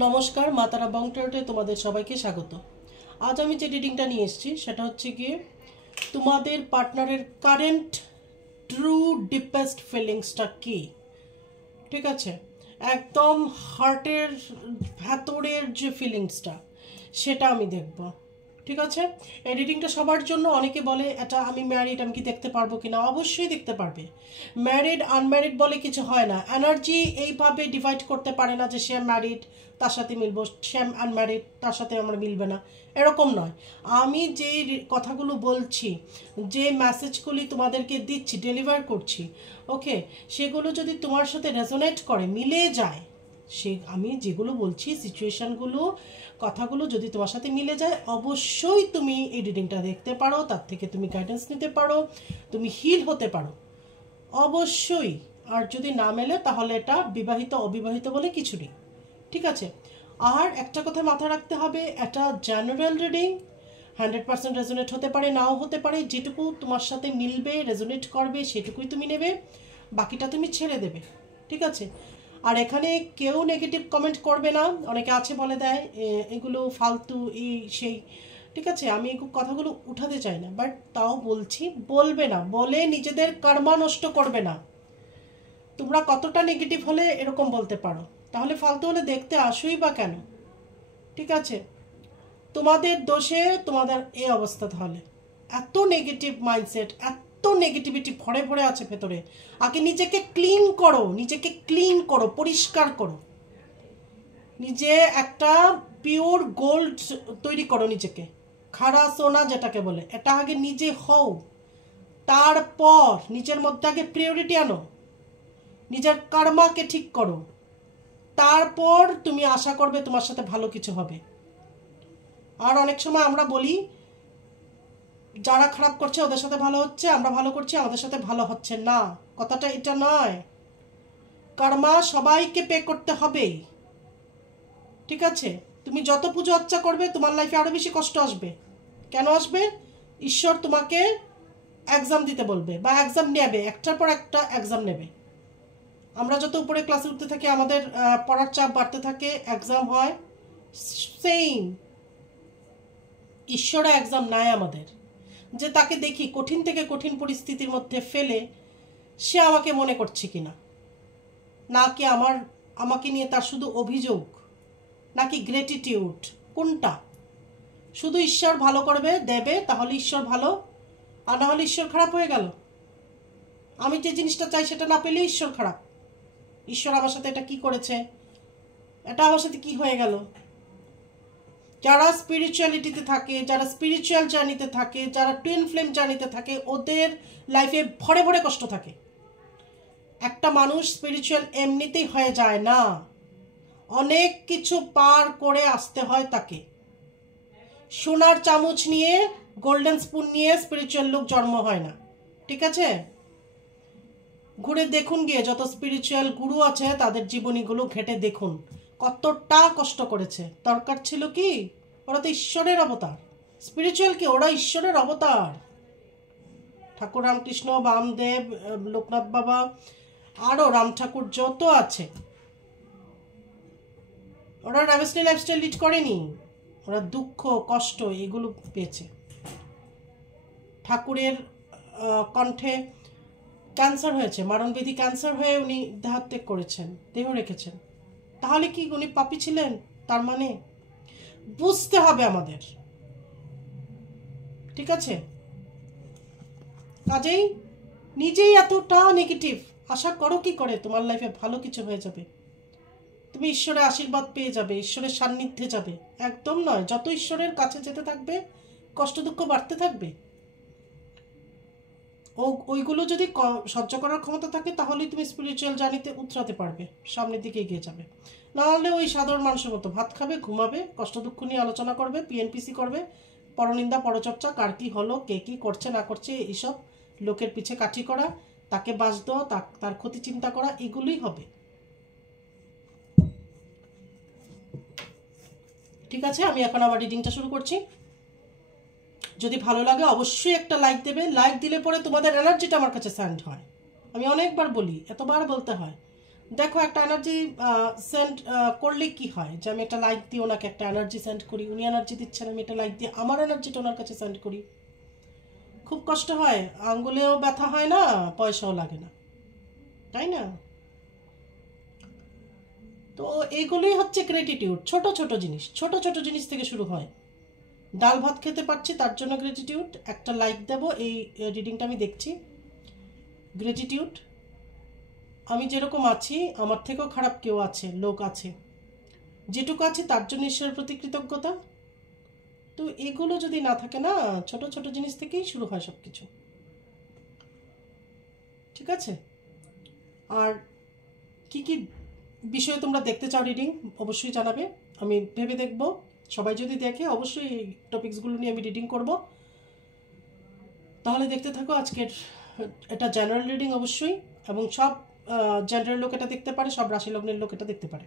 নমস্কার, মাতারা বং ট্যারোটে তোমাদের সবাইকে স্বাগত। আজ আমি যে রিডিংটা নিয়ে এসেছি সেটা হচ্ছে গিয়ে তোমাদের পার্টনারের কারেন্ট ট্রু ডিপেস্ট ফিলিংসটা কি। ঠিক আছে, একদম হার্টের ভেতরের যে ফিলিংসটা সেটা আমি দেখব। ঠিক আছে, এই রিডিংটা সবার জন্য। অনেকে বলে এটা আমি ম্যারিড, আমি কি দেখতে পারবো কিনা? অবশ্যই দেখতে পারবে। ম্যারিড আনম্যারিড বলে কিছু হয় না। এনার্জি এইভাবে ডিভাইড করতে পারে না যে সে ম্যারিড তার সাথে মিলবো, সে আনম্যারিড তার সাথে আমার মিলবে না, এরকম নয়। আমি যে কথাগুলো বলছি, যে মেসেজগুলি তোমাদেরকে দিচ্ছি, ডেলিভার করছি, ওকে, সেগুলো যদি তোমার সাথে রেজোনেট করে, মিলে যায়, সে আমি যেগুলো বলছি সিচুয়েশানগুলো, কথাগুলো যদি তোমার সাথে মিলে যায়, অবশ্যই তুমি এই রিডিংটা দেখতে পারো, তার থেকে তুমি গাইডেন্স নিতে পারো, তুমি হিল হতে পারো অবশ্যই। আর যদি না মেলে তাহলে এটা বিবাহিত অবিবাহিত বলে কিছু নেই। ঠিক আছে, আর একটা কথা মাথায় রাখতে হবে, এটা জেনারেল রিডিং, 100% রেজোনেট হতে পারে, নাও হতে পারে। যেটুকু তোমার সাথে মিলবে, রেজোনেট করবে, সেটুকুই তুমি নেবে, বাকিটা তুমি ছেড়ে দেবে। ঠিক আছে, আর এখানে কেউ নেগেটিভ কমেন্ট করবে না। অনেকে আছে বলে দেয় এগুলো ফালতু, এই সেই। ঠিক আছে, আমি এই কথাগুলো উঠাতে চাই না, বাট তাও বলছি, বলবে না, বলে নিজেদের কর্মা নষ্ট করবে না। তোমরা কতটা নেগেটিভ হলে এরকম বলতে পারো? তাহলে ফালতু হলে দেখতে আসোই বা কেন? ঠিক আছে, তোমাদের দোষে তোমাদের এই অবস্থা। তাহলে এত নেগেটিভ মাইন্ডসেট, এত নেগেটিভিটি ভরে ভরে আছে ভেতরে। আগে নিজেকে ক্লিন করো, নিজেকে ক্লিন করো, পরিষ্কার করো, নিজে একটা পিওর গোল্ড তৈরি করো নিজেকে, খারা সোনা যেটাকে বলে, এটা আগে নিজে হও। তারপর নিজের মধ্যে আগে প্রিয়োরিটি আনো, নিজের কর্মাকে ঠিক করো, তারপর তুমি আশা করবে তোমার সাথে ভালো কিছু হবে। আর অনেক সময় আমরা বলি যারা খারাপ করছে ওদের সাথে ভালো হচ্ছে, আমরা ভালো করছি আমাদের সাথে ভালো হচ্ছে না। কথাটা এটা নয়, কর্মা সবাইকে পে করতে হবেই। ঠিক আছে, তুমি যত পুজো অর্চা করবে তোমার লাইফে আরো বেশি কষ্ট আসবে। কেন আসবে? ঈশ্বর তোমাকে এক্সাম দিতে বলবে, বা এক্সাম নেবে, একটার পর একটা এক্সাম নেবে। আমরা যত উপরে ক্লাসে উঠতে থাকি আমাদের পড়ার চাপ বাড়তে থাকে, এক্সাম হয়। সেম ঈশ্বরা এক্সাম নেয় আমাদের, যে তাকে দেখি কঠিন থেকে কঠিন পরিস্থিতির মধ্যে ফেলে সে আমাকে মনে করছে কিনা, নাকি আমাকে নিয়ে তার শুধু অভিযোগ, নাকি গ্রেটিটিউড, কোনটা? শুধু ঈশ্বর ভালো করবে, দেবে, তাহলে ঈশ্বর ভালো, আর না হলে ঈশ্বর খারাপ হয়ে গেল। আমি যে জিনিসটা চাই সেটা না পেলে ঈশ্বর খারাপ। ঈশ্বর আমার সাথে এটা কি করেছে, এটা আমার সাথে কি হয়ে গেল? যারা স্পিরিচুয়ালিটিতে থাকে, যারা স্পিরিচুয়াল জার্নিতে থাকে, যারা টুইন ফ্লেম জার্নিতে থাকে, ওদের লাইফে ভরে ভরে কষ্ট থাকে। একটা মানুষ স্পিরিচুয়াল এমনিতেই হয়ে যায় না, অনেক কিছু পার করে আসতে হয় তাকে। সোনার চামচ নিয়ে, গোল্ডেন স্পুন নিয়ে স্পিরিচুয়াল লোক জন্ম হয় না। ঠিক আছে, ঘুরে দেখুন গিয়ে যত স্পিরিচুয়াল গুরু আছে তাদের জীবনীগুলো ঘেটে দেখুন কতটা কষ্ট করেছে। দরকার ছিল কি? ওরা তো ঈশ্বরের অবতার। স্পিরিচুয়াল কি? ওরা ঈশ্বরের অবতার। ঠাকুর রামকৃষ্ণ, বামদেব, লোকনাথ বাবা, আরও রাম ঠাকুর যত আছে, ওরা রামস্টাইল লাইফস্টাইল লিড করেনি, ওরা দুঃখ কষ্ট এগুলো পেয়েছে। ঠাকুরের কণ্ঠে ক্যান্সার হয়েছে, মারণবেদী ক্যান্সার হয়ে উনি দেহত্যাগ করেছেন, দেহ রেখেছেন। তাহলে কি উনি পাপী ছিলেন? তার মানে বুঝতে হবে আমাদের। ঠিক আছে, কাজেই নিজেই এতটা নেগেটিভ আশা করো কি করে তোমার লাইফে ভালো কিছু হয়ে যাবে? তুমি ঈশ্বরের আশীর্বাদ পেয়ে যাবে, ঈশ্বরের সান্নিধ্যে যাবে? একদম নয়। যত ঈশ্বরের কাছে যেতে থাকবে কষ্ট দুঃখ বাড়তে থাকবে। ওইগুলো যদি সহ্য করার ক্ষমতা থাকে তাহলেই তুমি স্পিরিচুয়াল জার্নিতে উতরাতে পারবে, সামনের দিকে এগিয়ে যাবে। নাহলে ওই সাধারণ মানুষের মতো ভাত খাবে, ঘুমাবে, কষ্ট দুঃখ নিয়ে আলোচনা করবে, পিএনপিসি করবে, পরনিন্দা পরচর্চা, কার কী হলো, কে কী করছে না করছে, এইসব লোকের পিছে কাঠি করা, তাকে বাস দেওয়া, তার ক্ষতি চিন্তা করা, এগুলোই হবে। ঠিক আছে, আমি এখন আমার রিডিংটা শুরু করছি। যদি ভালো লাগে অবশ্যই একটা লাইক দেবে। লাইক দিলে পরে তোমাদের এনার্জিটা আমার কাছে সেন্ড হয়। আমি অনেকবার বলি, এতবার বলতে হয়, দেখো একটা এনার্জি সেন্ড করলে কি হয়, যে আমি একটা লাইক দিয়ে ওনাকে একটা এনার্জি সেন্ড করি, উনি এনার্জি দিচ্ছেন, আমি একটা লাইক দিয়ে আমার এনার্জিটা ওনার কাছে সেন্ড করি। খুব কষ্ট হয়, আঙ্গুলেও ব্যথা হয় না, পয়সাও লাগে না, তাই না? তো এইগুলোই হচ্ছে গ্রেটিটিউড। ছোট ছোট জিনিস, ছোট ছোট জিনিস থেকে শুরু হয়। ডাল ভাত খেতে পারছি তার জন্য গ্রেটিটিউড, একটা লাইক দেবো, এই রিডিংটা আমি দেখছি, গ্রেটিটিউড। আমি যেরকম আছি, আমার থেকেও খারাপ কেউ আছে, লোক আছে, যেটুকু আছে তার জন্য ঈশ্বরের প্রতি কৃতজ্ঞতা। তো এগুলো যদি না থাকে না, ছোট ছোট জিনিস থেকেই শুরু হয় সব কিছু, ঠিক আছে? আর কি কি বিষয়ে তোমরা দেখতে চাও রিডিং অবশ্যই জানাবে, আমি ভেবে দেখব। সবাই যদি দেখে অবশ্যই এই টপিকসগুলো নিয়ে আমি রিডিং করব। তাহলে দেখতে থাকো আজকের এটা জেনারেল রিডিং অবশ্যই, এবং সব জেনারেল লোক এটা দেখতে পারে, সব রাশি লগ্নের লোক এটা দেখতে পারে।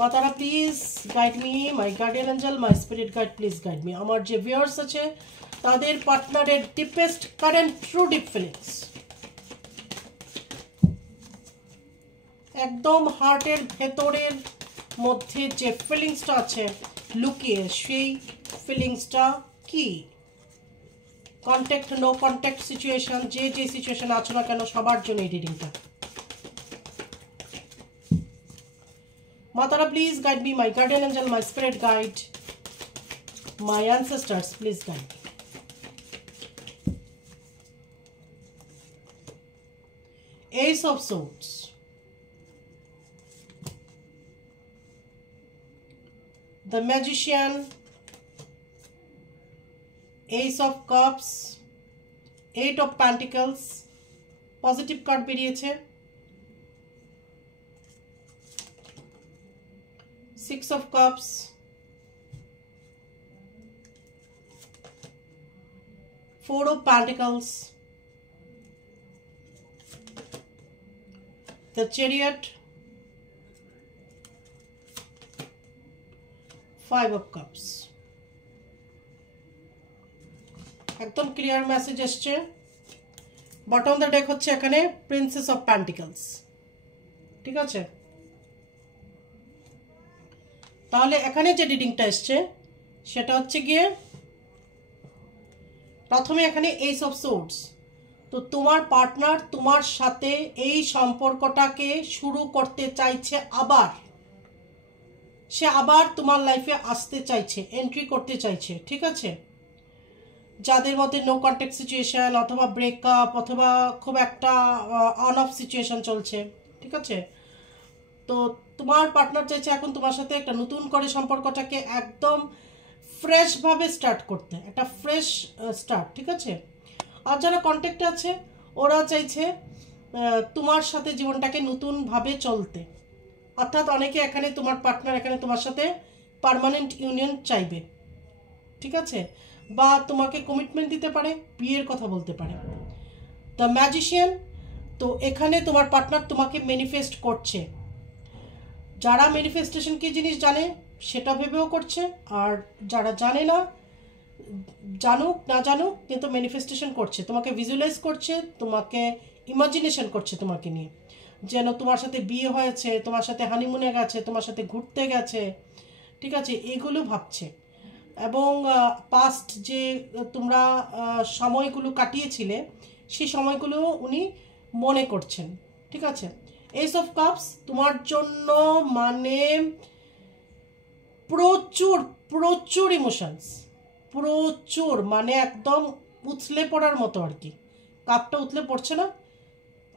মাতারা please guide me, my guardian angel, my spirit guide please guide me. আমার যে ভিউয়ার্স আছে তাদের পার্টনারের deepest current true deep feelings, একদম হার্টের ভেতরের মধ্যে যে ফিলিংসটা আছে লুকিয়ে, সেই ফিলিংসটা কি? কন্ট্যাক্ট, নো কন্ট্যাক্ট সিচুয়েশন, যে যে সিচুয়েশন আছো না কেন, সবার জন্য এই রিডিংটা। মাতারা please guide me, my guardian angel, my spirit guide, my ancestors please guide me. Ace of Swords, the Magician, Ace of Cups, Eight of Pentacles, positive card বেরিয়েছে, Six of Cups, Four of Pentacles, the Chariot, Five of Cups। একদম clear message আসছে। Bottom the deck হচ্ছে এখানে princess of pentacles, ঠিক আছে? তাহলে এখানে যে রিডিংটা এসছে সেটা হচ্ছে গিয়ে প্রথমে এখানে এইস অফ সোর্ডস। তো তোমার পার্টনার তোমার সাথে এই সম্পর্কটাকে শুরু করতে চাইছে, আবার সে আবার তোমার লাইফে আসতে চাইছে, এন্ট্রি করতে চাইছে, ঠিক আছে? যাদের মধ্যে নো কন্ট্যাক্ট সিচুয়েশন অথবা ব্রেকআপ অথবা খুব একটা অন অফ সিচুয়েশন চলছে, ঠিক আছে? তো তোমার পার্টনার চাইছে এখন তোমার সাথে একটা নতুন করে সম্পর্কটাকে একদম ফ্রেশভাবে স্টার্ট করতে, একটা ফ্রেশ স্টার্ট, ঠিক আছে? আর যারা কন্ট্যাক্টে আছে ওরা চাইছে তোমার সাথে জীবনটাকে নতুনভাবে চলতে। অর্থাৎ অনেকে এখানে তোমার পার্টনার এখানে তোমার সাথে পার্মানেন্ট ইউনিয়ন চাইবে, ঠিক আছে? বা তোমাকে কমিটমেন্ট দিতে পারে, বিয়ের কথা বলতে পারে। দ্য ম্যাজিশিয়ান, তো এখানে তোমার পার্টনার তোমাকে ম্যানিফেস্ট করছে। যারা ম্যানিফেস্টেশন কি জিনিস জানে সেটা ভেবেও করছে, আর যারা জানে না, জানুক না জানুক, কিন্তু ম্যানিফেস্টেশন করছে, তোমাকে ভিজুয়ালাইজ করছে, তোমাকে ইমাজিনেশন করছে তোমাকে নিয়ে, যেন তোমার সাথে বিয়ে হয়েছে, তোমার সাথে হানিমুনে গেছে, তোমার সাথে ঘুরতে গেছে, ঠিক আছে? এগুলো ভাবছে। এবং পাস্ট যে তোমরা সময়গুলো কাটিয়েছিলে সেই সময়গুলো উনি মনে করছেন, ঠিক আছে? এস অফ কাপস তোমার জন্য মানে প্রচুর প্রচুর ইমোশনস, প্রচুর, মানে একদম উথলে পড়ার মতো আর কি। কাপটা উথলে পড়ছে না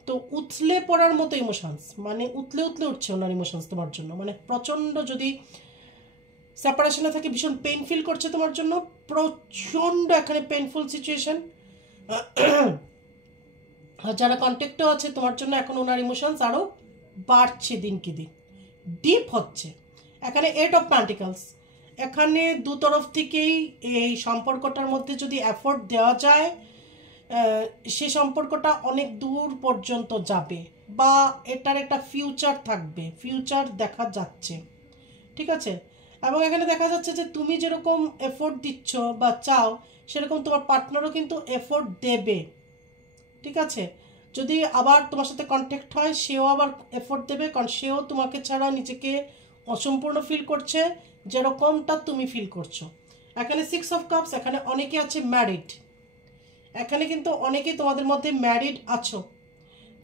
তো, উথলে পড়ার মতো ইমোশনস, মানে উথলে উথলে উঠছে ওনার ইমোশনস তোমার জন্য, মানে প্রচণ্ড। যদি সেপারেশনে থাকে ভীষণ পেইন ফিল করছে তোমার জন্য, প্রচণ্ড এখানে পেইনফুল সিচুয়েশন। আর যারা কন্ট্যাক্টও আছে তোমার জন্য এখন ওনার ইমোশনস আরও বাড়ছে, দিনকে দিন ডিপ হচ্ছে। এখানে এইট অফ প্যান্টিকলস, এখানে দু তরফ থেকেই এই সম্পর্কটার মধ্যে যদি এফোর্ট দেওয়া যায় সে সম্পর্কটা অনেক দূর পর্যন্ত যাবে, বা এটার একটা ফিউচার থাকবে, ফিউচার দেখা যাচ্ছে, ঠিক আছে? এবং এখানে দেখা যাচ্ছে যে তুমি যেরকম এফোর্ট দিচ্ছ বা চাও সেরকম তোমার পার্টনারও কিন্তু এফোর্ট দেবে, ঠিক আছে। যদি আবার তোমার সাথে কন্ট্যাক্ট হয় সেও আবার এফোর্ট দেবে, কারণ সেও তোমাকে ছাড়া নিজেকে অসম্পূর্ণ ফিল করছে যেরকমটা তুমি ফিল করছো। এখানে 6 অফ কাপস, এখানে অনেকে আছে ম্যারিড, এখানে কিন্তু অনেকেই তোমাদের মধ্যে ম্যারিড আছো।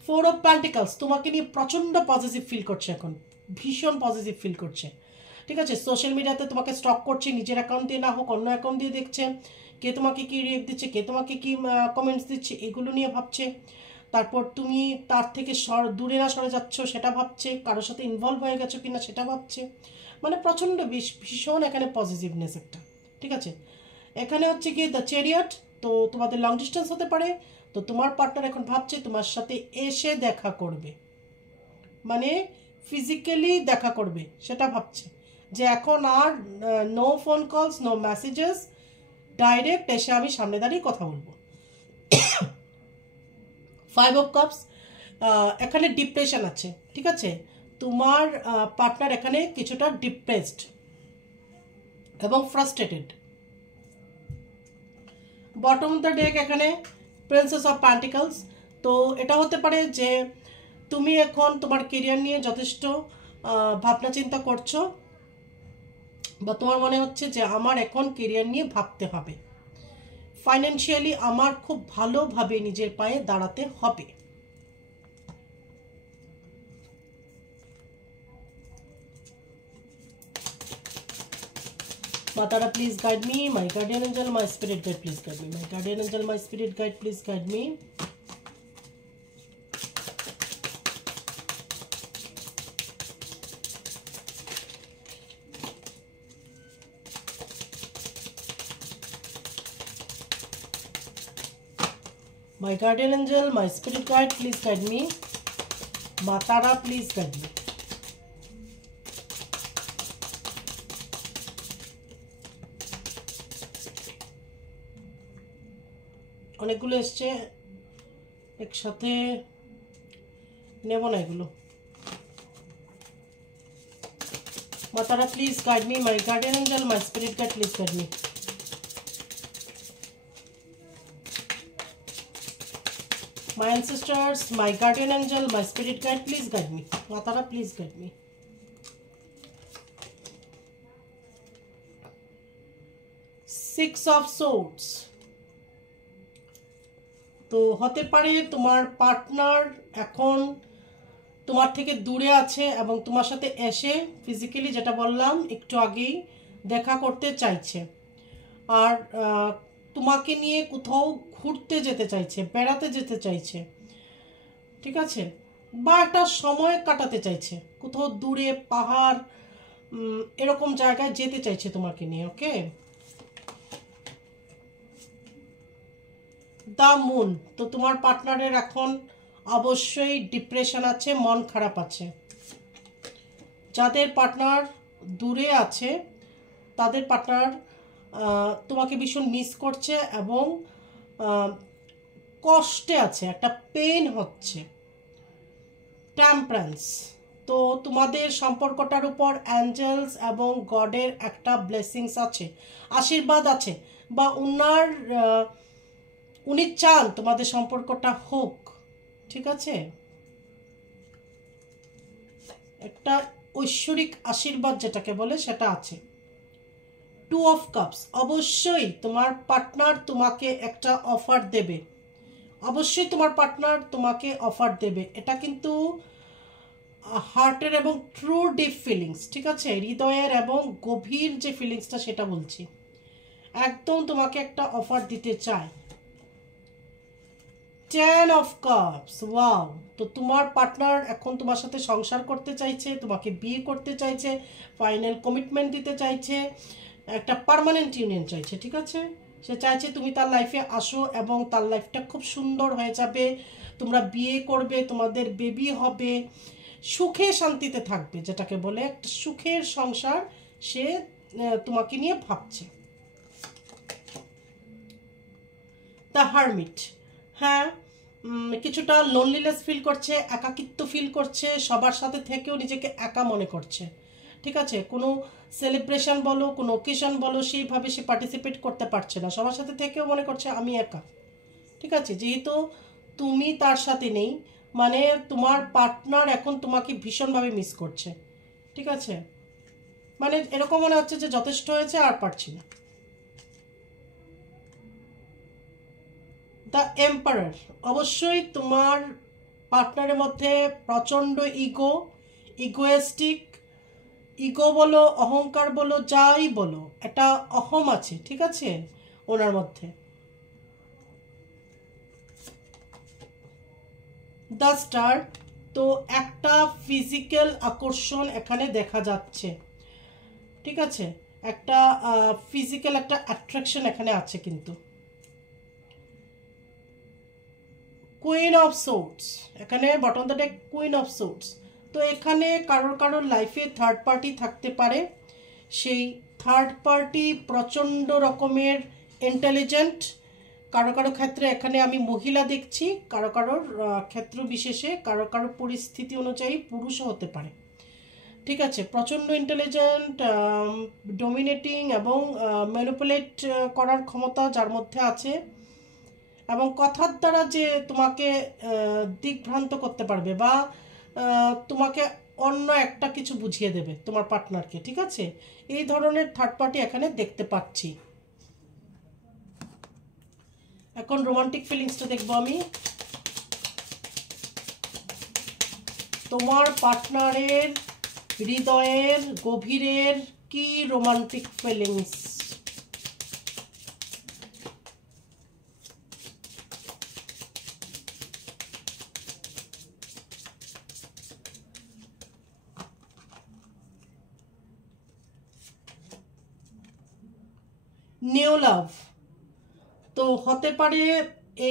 4 অফ প্যান্টিকলস, তোমাকে নিয়ে প্রচণ্ড পজিটিভ ফিল করছে, এখন ভীষণ পজিটিভ ফিল করছে, ঠিক আছে। সোশ্যাল মিডিয়াতে তোমাকে স্টক করছে, নিজের অ্যাকাউন্ট দিয়ে না হোক অন্য অ্যাকাউন্ট দিয়ে দেখছে কে তোমাকে কি রিয়েক্ট দিচ্ছে, কে তোমাকে কি কমেন্টস দিচ্ছে, এগুলো নিয়ে ভাবছে। তারপর তুমি তার থেকে দূরে না সরে যাচ্ছ সেটা ভাবছে, কারোর সাথে ইনভলভ হয়ে গেছো কিনা সেটা ভাবছে, মানে প্রচণ্ড ভীষণ এখানে পজিটিভনেস একটা, ঠিক আছে। এখানে হচ্ছে কি দ্য চ্যারিয়ট, তো তোমাদের লং ডিস্টেন্স হতে পারে। তো তোমার পার্টনার এখন ভাবছে তোমার সাথে এসে দেখা করবে, মানে ফিজিক্যালি দেখা করবে, সেটা ভাবছে যে এখন আর no phone calls, no messages, direct এসে আমি সামনে দাঁড়িয়ে কথা বলবো। 5 অফ কাপস, এখানে ডিপ্রেশন আছে, ঠিক আছে। তোমার পার্টনার এখানে কিছুটা ডিপ্রেসড এবং frustrated. Bottom of the deck এখানে প্রিন্সেস অফ প্যান্টিকলস, তো এটা হতে পারে যে তুমি এখন তোমার কেরিয়ার নিয়ে যথেষ্ট ভাবনা চিন্তা করছো, বা তোমার মনে হচ্ছে যে আমার এখন কেরিয়ার নিয়ে ভাবতে হবে, ফাইন্যান্সিয়ালি আমার খুব ভালোভাবে নিজের পায়ে দাঁড়াতে হবে। Matara, please guide me. My guardian angel, my spirit guide, please guide me. My guardian angel, my spirit guide, please guide me. My guardian angel, my spirit guide, please guide me. Matara, please guide me. অনেকগুলো এসছে একসাথে, নেব না এগুলো। মাতারা please guide me, my guardian angel, my spirit guide, please guide me. My ancestors, my guardian angel, my spirit guide, please guide me. Matara, please guide me. 6 of swords, তো হতে পারে তোমার পার্টনার এখন তোমার থেকে দূরে আছে এবং তোমার সাথে এসে ফিজিক্যালি, যেটা বললাম একটু আগেই, দেখা করতে চাইছে, আর তোমাকে নিয়ে কোথাও ঘুরতে যেতে চাইছে, বেড়াতে যেতে চাইছে, ঠিক আছে, বা একটা সময় কাটাতে চাইছে, কোথাও দূরে পাহাড় এরকম জায়গায় যেতে চাইছে তোমাকে নিয়ে। ওকে, দ্য মুন, তো তোমার পার্টনারের এখন অবশ্যই ডিপ্রেশন আছে, মন খারাপ আছে। যাদের পার্টনার দূরে আছে তাদের পার্টনার তোমাকে ভীষণ মিস করছে এবং কষ্টে আছে, একটা পেইন হচ্ছে। টেম্পারেন্স, তো তোমাদের সম্পর্কটার উপর অ্যাঞ্জেলস এবং গডের একটা ব্লেসিংস আছে, আশীর্বাদ আছে, বা উনি চান তোমাদের সম্পর্কটা হোক, ঠিক আছে। একটা ঐশ্বরিক আশীর্বাদ যেটাকে বলে সেটা আছে। 2 অফ কাপস, অবশ্যই তোমার পার্টনার তোমাকে একটা অফার দেবে, অবশ্যই তোমার পার্টনার তোমাকে অফার দেবে। এটা কিন্তু হার্টের এবং ট্রু ডিপ ফিলিংস, ঠিক আছে, হৃদয়ের এবং গভীর যে ফিলিংসটা সেটা বলছি, একদম তোমাকে একটা অফার দিতে চায়। 10 অফ কাপস, ওয়াও, তো তোমার পার্টনার এখন তোমার সাথে সংসার করতে চাইছে, তোমাকে বিয়ে করতে চাইছে, ফাইনাল কমিটমেন্ট দিতে চাইছে, একটা পার্মানেন্ট ইউনিয়ন চাইছে, ঠিক আছে। সে চাইছে তুমি তার লাইফে আসো এবং তার লাইফটা খুব সুন্দর হয়ে যাবে, তোমরা বিয়ে করবে, তোমাদের বেবি হবে, সুখে শান্তিতে থাকবে, যেটাকে বলে একটা সুখের সংসার সে তোমাকে নিয়ে ভাবছে। দ্য হারমিট, হ্যাঁ, কিছুটা লোনলিনেস ফিল করছে, একাকিত্ব ফিল করছে, সবার সাথে থেকেও নিজেকে একা মনে করছে, ঠিক আছে, কোনো সেলিব্রেশন বলো, কোনো ওকেশন বলো, সেইভাবে সে পার্টিসিপেট করতে পারছে না, সবার সাথে থেকেও মনে করছে আমি একা। ঠিক আছে, যেহেতু তুমি তার সাথে নেই, মানে তোমার পার্টনার এখন তোমাকে ভীষণভাবে মিস করছে। ঠিক আছে, মানে এরকম মনে হচ্ছে যে যথেষ্ট হয়েছে, আর পারছি না। দ্য এম্পারার, অবশ্যই তোমার পার্টনারের মধ্যে প্রচণ্ড ইগোয়েস্টিক, ইগো বলো, অহংকার বলো, যাই বলো, একটা অহম আছে। ঠিক আছে, ওনার মধ্যে। দ্য স্টার, তো একটা ফিজিক্যাল আকর্ষণ এখানে দেখা যাচ্ছে। ঠিক আছে, একটা ফিজিক্যাল একটা অ্যাট্রাকশন এখানে আছে। কিন্তু কুইন অফ সোর্টস, এখানে bottom the deck queen of swords. তো এখানে কারোর লাইফে থার্ড পার্টি থাকতে পারে। সেই থার্ড পার্টি প্রচণ্ড রকমের ইন্টেলিজেন্ট। কারো ক্ষেত্রে এখানে আমি মহিলা দেখছি, কারোর ক্ষেত্র বিশেষে কারো পরিস্থিতি অনুযায়ী পুরুষও হতে পারে। ঠিক আছে, প্রচণ্ড ইন্টেলিজেন্ট, ডমিনেটিং এবং ম্যানিপুলেট করার ক্ষমতা যার মধ্যে আছে, এবং কথার দ্বারা যে তোমাকে দিকভ্রান্ত করতে পারবে বা তোমাকে অন্য একটা কিছু বুঝিয়ে দেবে তোমার পার্টনারকে। ঠিক আছে, এই ধরনের থার্ড পার্টি এখানে দেখতে পাচ্ছি। এখন রোমান্টিক ফিলিংসটা দেখবো আমি। তোমার পার্টনারের হৃদয়ের গভীরের কি রোমান্টিক ফিলিংস? নিউ লাভ, তো হতে পারে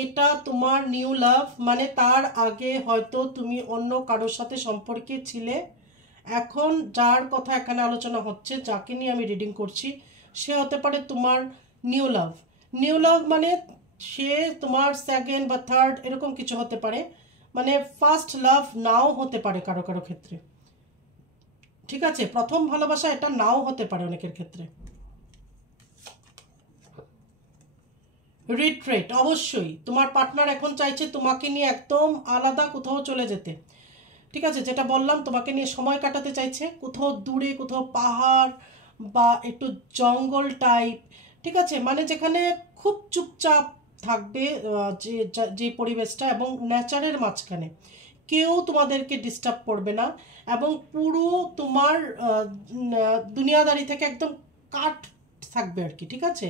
এটা তোমার নিউ লাভ, মানে তার আগে হয়তো তুমি অন্য কারোর সাথে সম্পর্কে ছিলে। এখন যার কথা এখানে আলোচনা হচ্ছে, যাকে নিয়ে আমি রিডিং করছি, সে হতে পারে তোমার নিউ লাভ। নিউ লাভ মানে সে তোমার সেকেন্ড বা থার্ড এরকম কিছু হতে পারে, মানে ফার্স্ট লাভ নাও হতে পারে কারো ক্ষেত্রে। ঠিক আছে, প্রথম ভালোবাসা এটা নাও হতে পারে অনেকের ক্ষেত্রে। রিট্রেট, অবশ্যই তোমার পার্টনার এখন চাইছে তোমাকে নিয়ে একদম আলাদা কোথাও চলে যেতে। ঠিক আছে, যেটা বললাম, তোমাকে নিয়ে সময় কাটাতে চাইছে কোথাও দূরে, কোথাও পাহাড় বা একটু জঙ্গল টাইপ। ঠিক আছে, মানে যেখানে খুব চুপচাপ থাকবে যে পরিবেশটা, এবং নেচারের মাঝখানে কেউ তোমাদেরকে ডিস্টার্ব করবে না, এবং পুরো তোমার দুনিয়াদারি থেকে একদম কাট থাকবে আর কি। ঠিক আছে,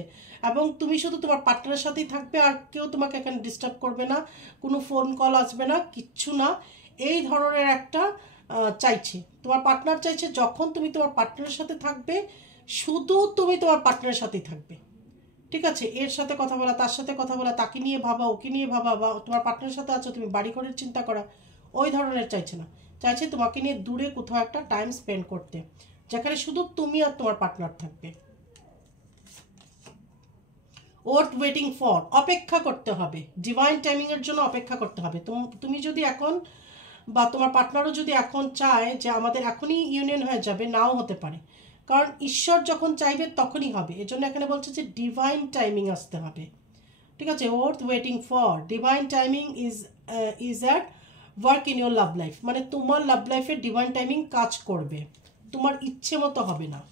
এবং তুমি শুধু তোমার পার্টনারের সাথেই থাকবে, আর কেউ তোমাকে এখানে ডিস্টার্ব করবে না, কোনো ফোন কল আসবে না, কিচ্ছু না। এই ধরনের একটা চাইছে তোমার পার্টনার, চাইছে যখন তুমি তোমার পার্টনারের সাথে থাকবে, শুধু তুমি তোমার পার্টনারের সাথেই থাকবে। ঠিক আছে, এর সাথে কথা বলা, তার সাথে কথা বলা, তাকে নিয়ে ভাবা, ওকে নিয়ে ভাবা, বা তোমার পার্টনারের সাথে আছো তুমি বাড়ি ঘরের চিন্তা করা, ওই ধরনের চাইছে না। চাইছে তোমাকে নিয়ে দূরে কোথাও একটা টাইম স্পেন্ড করতে, যেখানে শুধু তুমি আর তোমার পার্টনার থাকবে। ওয়ার্থ ওয়েটিং ফর, অপেক্ষা করতে হবে, ডিভাইন টাইমিং এর জন্য অপেক্ষা করতে হবে। তুমি যদি এখন বা তোমার পার্টনারও যদি এখন চায় যে আমাদের এখনই ইউনিয়ন হয়ে যাবে, নাও হতে পারে, কারণ ঈশ্বর যখন চাইবে তখনই হবে। এজন্য এখানে বলছে যে ডিভাইন টাইমিং আসতে হবে। ঠিক আছে, worth waiting for, divine timing is at work in your love life, মানে তোমার লাভ লাইফে ডিভাইন টাইমিং কাজ করবে, তোমার ইচ্ছে মতো হবে না।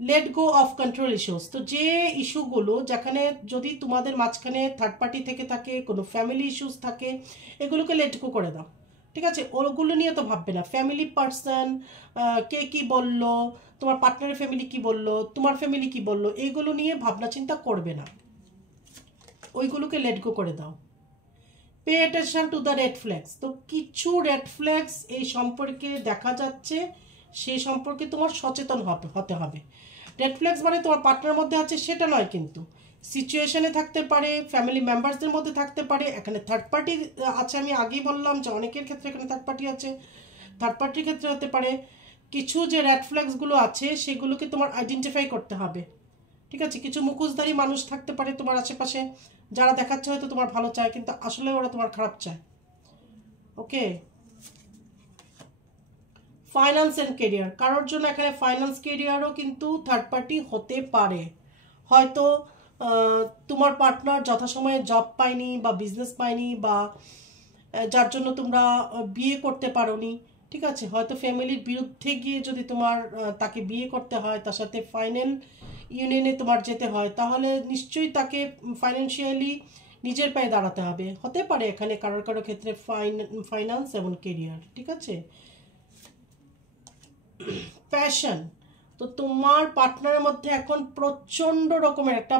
Let go of control issues, তো যে ইস্যুগুলো যেখানে যদি তোমাদের মাঝখানে থার্ড পার্টি থেকে থাকে, কোনো ফ্যামিলি ইস্যুস থাকে, এগুলোকে লেট গো করে দাও। ঠিক আছে, ওগুলো নিয়ে তো ভাববে না। ফ্যামিলি পার্সন কে কি বললো, তোমার পার্টনারের ফ্যামিলি কি বললো, তোমার ফ্যামিলি কি বললো, এইগুলো নিয়ে ভাবনা চিন্তা করবে না, ওইগুলোকে লেট গো করে দাও। Pay attention to the red flags, তো কিছু রেড ফ্ল্যাগস এই সম্পর্কে দেখা যাচ্ছে, সেই সম্পর্কে তোমার সচেতন হতে হবে। রেড ফ্ল্যাগস মানে তোমার পার্টনার মধ্যে আছে সেটা নয়, কিন্তু সিচুয়েশনে থাকতে পারে, ফ্যামিলি মেম্বারসদের মধ্যে থাকতে পারে, এখানে থার্ড পার্টি আছে। আমি আগেই বললাম যে অনেকের ক্ষেত্রে এখানে থার্ড পার্টি আছে, থার্ড পার্টির ক্ষেত্রে হতে পারে। কিছু যে রেড ফ্ল্যাগসগুলো আছে সেগুলোকে তোমার আইডেন্টিফাই করতে হবে। ঠিক আছে, কিছু মুখোশধারী মানুষ থাকতে পারে তোমার আশেপাশে, যারা দেখাচ্ছে হয়তো তোমার ভালো চায়, কিন্তু আসলে ওরা তোমার খারাপ চায়। ওকে, ফাইন্যান্স অ্যান্ড কেরিয়ার, কারোর জন্য এখানে ফাইন্যান্স কেরিয়ারও কিন্তু থার্ড পার্টি হতে পারে। হয়তো তোমার পার্টনার যথাসময়ে জব পায়নি বা বিজনেস পায়নি, বা যার জন্য তোমরা বিয়ে করতে পারোনি, ঠিক আছে। হয়তো ফ্যামিলির বিরুদ্ধে গিয়ে যদি তোমার তাকে বিয়ে করতে হয়, তার সাথে ফাইনাল ইউনিয়নে তোমার যেতে হয়, তাহলে নিশ্চয়ই তাকে ফাইন্যান্সিয়ালি নিজের পায়ে দাঁড়াতে হবে। হতে পারে এখানে কারোর কারো ক্ষেত্রে ফাইন্যান্স এবং কেরিয়ার, ঠিক আছে। প্যাশন, তো তোমার পার্টনারের মধ্যে এখন প্রচণ্ড রকমের একটা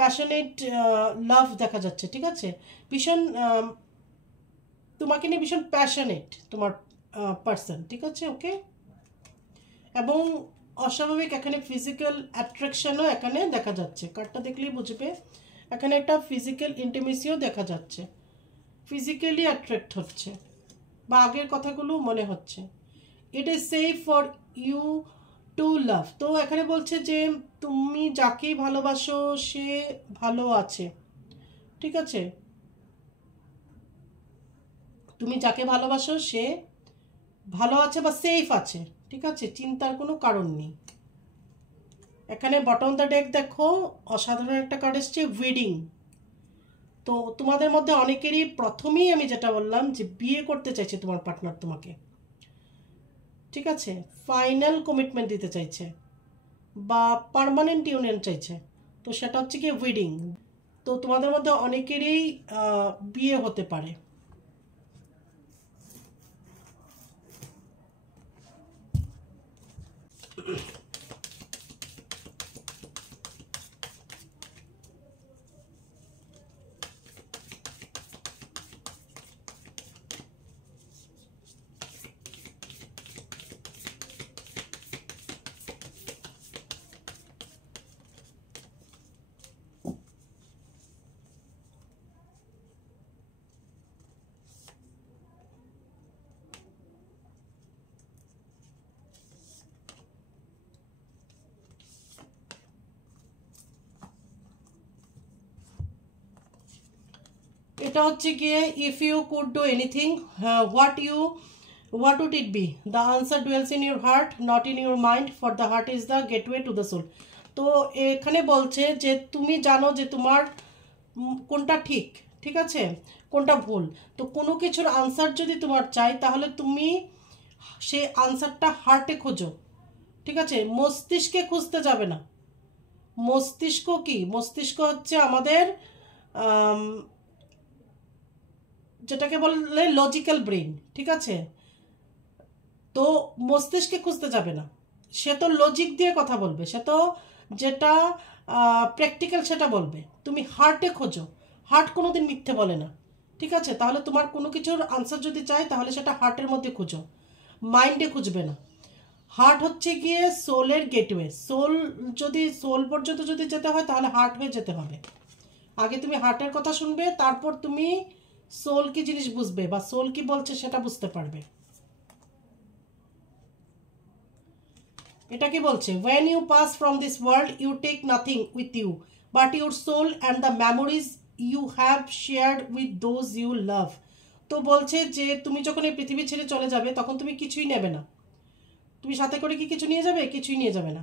প্যাশনেট লাভ দেখা যাচ্ছে, ঠিক আছে। ভীষণ তোমাকে নিয়ে ভীষণ প্যাশনেট তোমার পার্সন, ঠিক আছে, ওকে। এবং অস্বাভাবিক এখানে ফিজিক্যাল অ্যাট্রাকশনও এখানে দেখা যাচ্ছে, কার্ডটা দেখলেই বুঝবে। এখানে একটা ফিজিক্যাল ইন্টিমেসিও দেখা যাচ্ছে, ফিজিক্যালি অ্যাট্রাক্ট হচ্ছে, বা আগের কথাগুলো মনে হচ্ছে। It is safe for you to love, তো এখানে বলছে যে তুমি যাকেই ভালোবাসো সে ভালো আছে, ঠিক আছে। তুমি যাকে ভালোবাসো সে ভালো আছে বা সেফ আছে, ঠিক আছে, চিন্তার কোনো কারণ নেই। এখানে বটম দ্য ডেক দেখো, অসাধারণ একটা কার্ড এসছে, উইডিং। তো তোমাদের মধ্যে অনেকেরই প্রথমেই আমি যেটা বললাম যে বিয়ে করতে চাইছে তোমার পার্টনার তোমাকে, ঠিক আছে, ফাইনাল কমিটমেন্ট দিতে চাইছে বা পার্মানেন্ট ইউনিয়ন চাইছে, তো সেটা হচ্ছে কি উইডিং। তো তোমাদের মধ্যে অনেকেরই বিয়ে হতে পারে। এটা হচ্ছে গিয়ে if you could do anything what would it be? The answer dwells in your heart, not in your mind, for the heart is the gateway to the soul. তো এখানে বলছে যে তুমি জানো যে তোমার কোনটা ঠিক, ঠিক আছে, কোনটা ভুল। তো কোনো কিছুর আনসার যদি তোমার চাই, তাহলে তুমি সেই আনসারটা হার্টে খোঁজো, ঠিক আছে, মস্তিষ্কে খুঁজতে যাবে না। মস্তিষ্ক কি? মস্তিষ্ক হচ্ছে আমাদের যেটাকে বলে লজিক্যাল ব্রেন, ঠিক আছে। তো মস্তিষ্কে খুঁজতে যাবে না, সে তো লজিক দিয়ে কথা বলবে, সে তো যেটা প্র্যাকটিক্যাল সেটা বলবে। তুমি হার্টে খোঁজো, হার্ট কোনোদিন মিথ্যে বলে না, ঠিক আছে। তাহলে তোমার কোনো কিছুর আনসার যদি চাই, তাহলে সেটা হার্টের মধ্যে খুঁজো, মাইন্ডে খুঁজবে না। হার্ট হচ্ছে গিয়ে সোলের গেটওয়ে। সোল পর্যন্ত যদি যেতে হয়, তাহলে হার্ট হয়ে যেতে হবে। আগে তুমি হার্টের কথা শুনবে, তারপর তুমি সোল কি জিনিস বুঝবে বা সোল কি বলছে সেটা বুঝতে পারবে। এটা কি বলছে? when you pass from this world you take nothing with you but your soul and the memories you have shared with those you love. তো বলছে যে তুমি যখন এই পৃথিবী ছেড়ে চলে যাবে, তখন তুমি কিছুই নেবে না। তুমি সাথে করে কি কিছু নিয়ে যাবে? কিছুই নিয়ে যাবে না,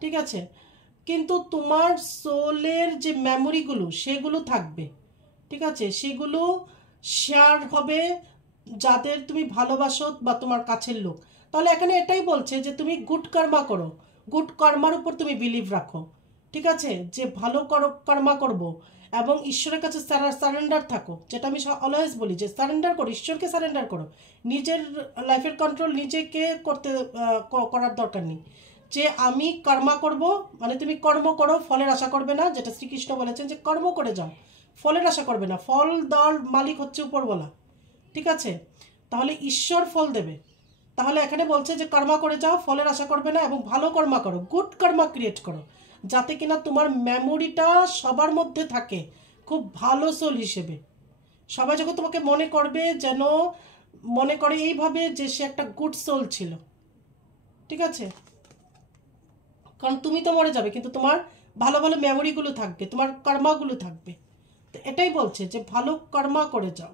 ঠিক আছে। কিন্তু তোমার সোলের যে মেমোরিগুলো সেগুলো থাকবে, ঠিক আছে, সেগুলো শেয়ার হবে যাদের তুমি ভালোবাসো বা তোমার কাছের লোক। তাহলে এখানে এটাই বলছে যে তুমি গুড কর্মা করো, গুড কর্মার উপর তুমি বিলিভ রাখো, ঠিক আছে, যে ভালো কর্মা করব এবং ঈশ্বরের কাছে সারেন্ডার থাকো। যেটা আমি অলওয়েজ বলি যে সারেন্ডার করো, ঈশ্বরকে সারেন্ডার করো। নিজের লাইফের কন্ট্রোল নিজেকে করার দরকার নেই। যে আমি কর্মা করব, মানে তুমি কর্ম করো, ফলের আশা করবে না, যেটা শ্রীকৃষ্ণ বলেছেন যে কর্ম করে যাও, ফলের আশা করবে না। ফল দেওয়ার মালিক হচ্ছে উপরওয়ালা, ঠিক আছে। তাহলে ঈশ্বর ফল দেবে। তাহলে এখানে বলছে যে কর্মা করে যাও, ফলের আশা করবে না, এবং ভালো কর্মা করো, গুড কর্মা ক্রিয়েট করো, যাতে কিনা তোমার মেমোরিটা সবার মধ্যে থাকে খুব ভালো সোল হিসেবে। সবাই যখন তোমাকে মনে করবে, যেন মনে করে এইভাবে যে সে একটা গুড সোল ছিল, ঠিক আছে। কারণ তুমি তো মরে যাবে, কিন্তু তোমার ভালো ভালো মেমোরিগুলো থাকবে, তোমার কর্মাগুলো থাকবে। তো এটাই বলছে যে ভালো কর্মা করে যাও।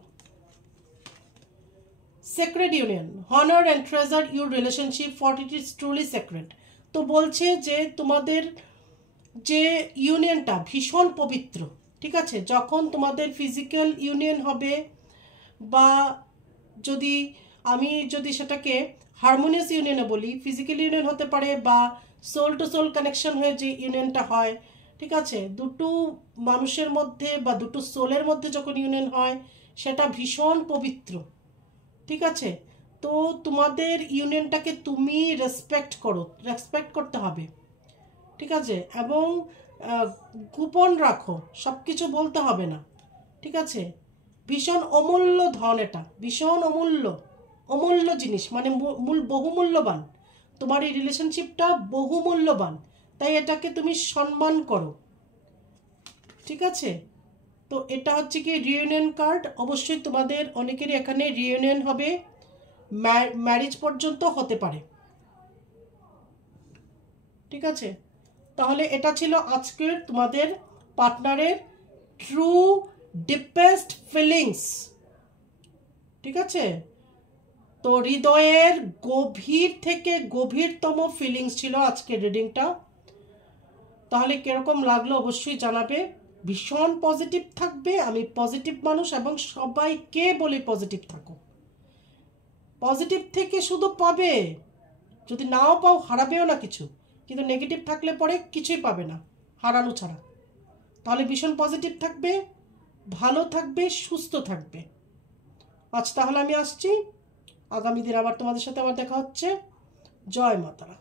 Secret union, honour and treasure your relationship for it is truly secret. তো বলছে যে তোমাদের যে ইউনিয়নটা ভীষণ পবিত্র, ঠিক আছে? যখন তোমাদের ফিজিক্যাল ইউনিয়ন হবে, বা যদি সেটাকে হারমোনিয়াস ইউনিয়নে বলি, ফিজিক্যাল ইউনিয়ন হতে পারে বা সোল টু সোল কানেকশন হয়ে যে ইউনিয়নটা হয়, ঠিক আছে, দুটো মানুষের মধ্যে বা দুটো সোলের মধ্যে যখন ইউনিয়ন হয় সেটা ভীষণ পবিত্র, ঠিক আছে? তো তোমাদের ইউনিয়নটাকে তুমি রেসপেক্ট করতে হবে, ঠিক আছে? এবং গোপন রাখো, সব কিছু বলতে হবে না, ঠিক আছে? ভীষণ অমূল্য ধন, এটা ভীষণ অমূল্য জিনিস, মানে বহুমূল্যবান। তোমার এই রিলেশনশিপটা বহুমূল্যবান, তাই এটাকে তুমি সম্মান করো, ঠিক আছে? তো এটা হচ্ছে কি রিইউনিয়ন কার্ড। অবশ্যই তোমাদের অনেকেরই এখানে রিইউনিয়ন হবে, ম্যারেজ পর্যন্ত হতে পারে, ঠিক আছে? তাহলে এটা ছিল আজকের তোমাদের পার্টনারের ট্রু ডিপেস্ট ফিলিংস, ঠিক আছে? তো হৃদয়ের গভীর থেকে গভীরতম ফিলিংস ছিল আজকের রিডিংটা। তাহলে কিরকম লাগলো অবশ্যই জানাবে। ভীষণ পজিটিভ থাকবে, আমি পজিটিভ মানুষ এবং সবাইকে বলি পজিটিভ থাকো। পজিটিভ থেকে শুধু পাবে, যদি নাও পাও হারাবেও না কিছু, কিন্তু নেগেটিভ থাকলে পরে কিছুই পাবে না হারানো ছাড়া। তাহলে ভীষণ পজিটিভ থাকবে, ভালো থাকবে, সুস্থ থাকবে। আজ তাহলে আমি আসছি, আগামী দিন আবার তোমাদের সাথে আমার দেখা হচ্ছে। জয় মাতারা।